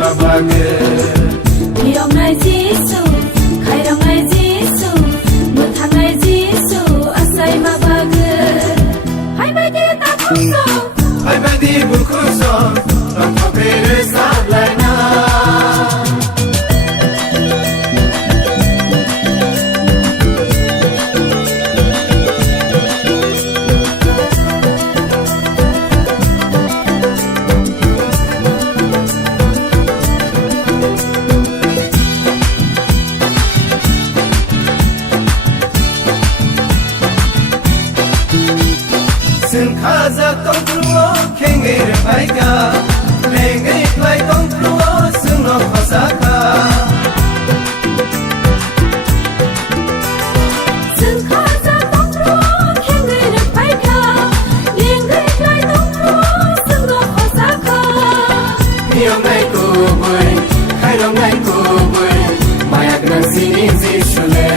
mabage Hirong nai Jisu Khairong nai Jisu Muthang nai Jisu Asai mabage Hai bai di ta khungso Hai bai di bukhuso Long thopere sablai na Sừng khaza tông truo khenge re paika lenge plai tông truo sừng no khasaka Sừng khaza tông truo khenge re paika lenge plai tông truo sừng no khasaka Hiong nai ku bui khairong nai ku bui mayak nang sinin zishule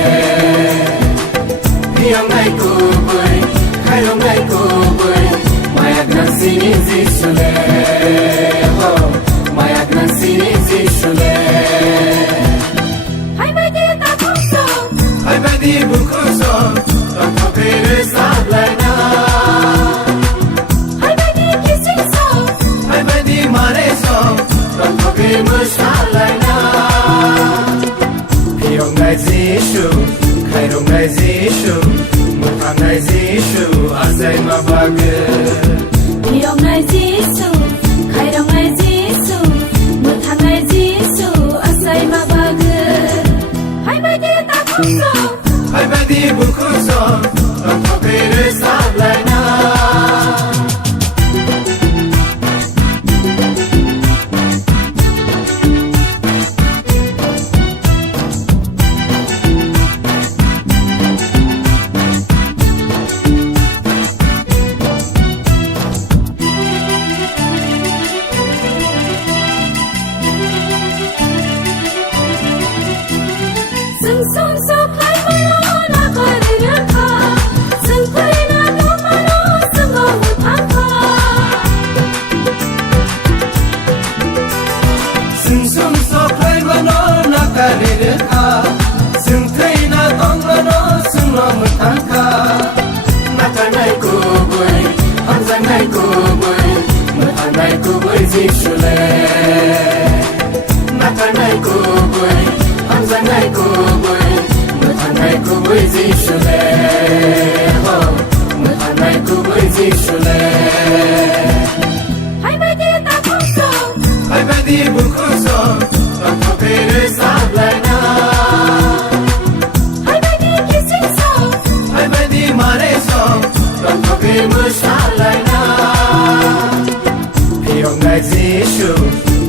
Hiong nai ku bui khairong nai ku bui mayak nang sinin zishule mayak nang sinin zishule Hai bai di ta khungso Hai bai di bukhuso Long thopere sablai na Hai bai di kissing so Hai bai di mare so Long thopere mushalai na Hiong nai Jishu Khairong nai Jishu Muthang nai Jishu Asai mabage Hirong nai Jisu Khairong nai Jisu Muthang nai Jisu Asai mabage Hai bai di ta khungso Hai bai di bukhuso Long thopere sablai na Sừng son so khai ma lo na ko ri ra kha Sừng khai na to ma lo sừng go mu thang kha Sừng sum so khai ma no na ka re re kha Sừng thei na tong ma no sừng lo mu thang kha Na chai nai ku bui Ham zai nai ku bui Mu thang nai ku bui Jishule Na chai nai ku bui Ham zai nai ku bui Mu thang nai ku bui Jishule Mu thang nai ku bui Jishule Hai bai di ta khungso Hai bai di bukhuso Long thopere sablai na Hai bai di kissing so Hai bai di mare so Long thopere mushalai na Hiong nai Jishu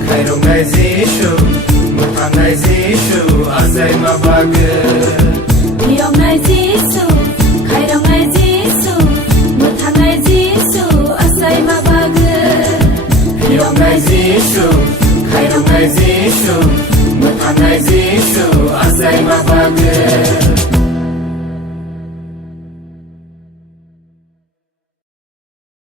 Khairong nai Jishu Muthang nai Jishu Asai mabage Hirong nai Jisu Khairong nai Jisu Muthang nai Jisu Asai mabage Hiong nai Jishu Khairong nai Jishu Muthang nai Jishu Asai mabage